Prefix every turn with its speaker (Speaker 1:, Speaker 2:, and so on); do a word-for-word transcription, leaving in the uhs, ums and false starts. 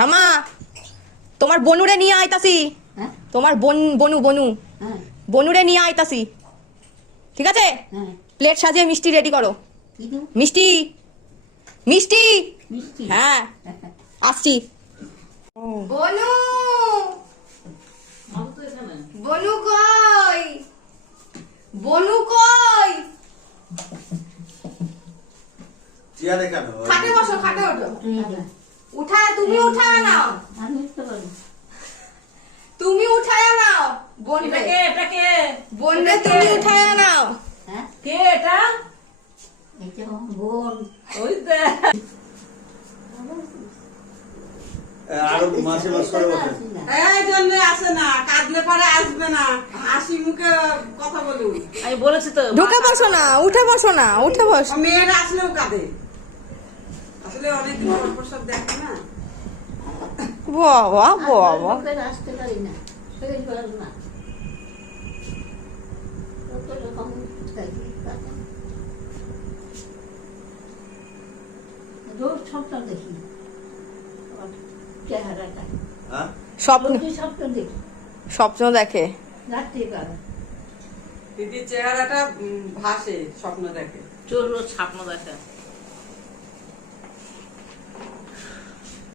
Speaker 1: ঠামা তোমার বনুরে নিয়ে আইতাছি।
Speaker 2: হ্যাঁ
Speaker 1: তোমার বন বনু বনু
Speaker 2: হ্যাঁ
Speaker 1: বনুরে নিয়ে আইতাছি, ঠিক আছে?
Speaker 2: হ্যাঁ
Speaker 1: প্লেট সাজিয়ে মিষ্টি রেডি করো।
Speaker 2: কি দেবো?
Speaker 1: মিষ্টি মিষ্টি
Speaker 2: মিষ্টি?
Speaker 1: হ্যাঁ আসছি। বনু বনু কই বনু কই?
Speaker 3: চেয়ারে কেন?
Speaker 1: খাটে বসো, খাটে ওঠো।
Speaker 2: তুই যা।
Speaker 1: উঠায় তুমি উঠায় নাও,
Speaker 2: আমি উঠতে পারি।
Speaker 1: তুমি উঠায় নাও বোনরে,
Speaker 4: এটা কে এটা কে
Speaker 1: বোনরে তুমি উঠায় নাও।
Speaker 2: হ্যাঁ
Speaker 4: কে এটা
Speaker 2: এই যে আমার বোন।
Speaker 4: ওই দেখ
Speaker 3: আরো মাসে মাস করে বসে।
Speaker 2: আসি না।
Speaker 5: এই জন্য আসে না, কাঁদলে পরে আসবে না, হাসি মুখে কথা বলুন।
Speaker 4: আমি বলেছি তো
Speaker 1: ঢুকে বসো না, উঠে বসো না, উঠে বসো।
Speaker 5: মেয়েরা আসলেও কাঁদে, আসলে অনেকদিন পর পর সব দেখে না।
Speaker 1: বাবা বাবা,
Speaker 2: লোকের আসতে পারি না, শরীর ভালো না। কত রকম থাকি, কথা। রোজ স্বপ্ন দেখি ওর চেহারাটা,
Speaker 3: হ্যাঁ?
Speaker 1: স্বপ্ন
Speaker 2: রোজই স্বপ্ন দেখি
Speaker 1: স্বপ্ন দেখে।
Speaker 2: রাত্রিবেলা।
Speaker 5: দিদির চেহারাটা উম, ভাসে, স্বপ্ন দেখে।
Speaker 4: চোর রোজ স্বপ্ন দেখে।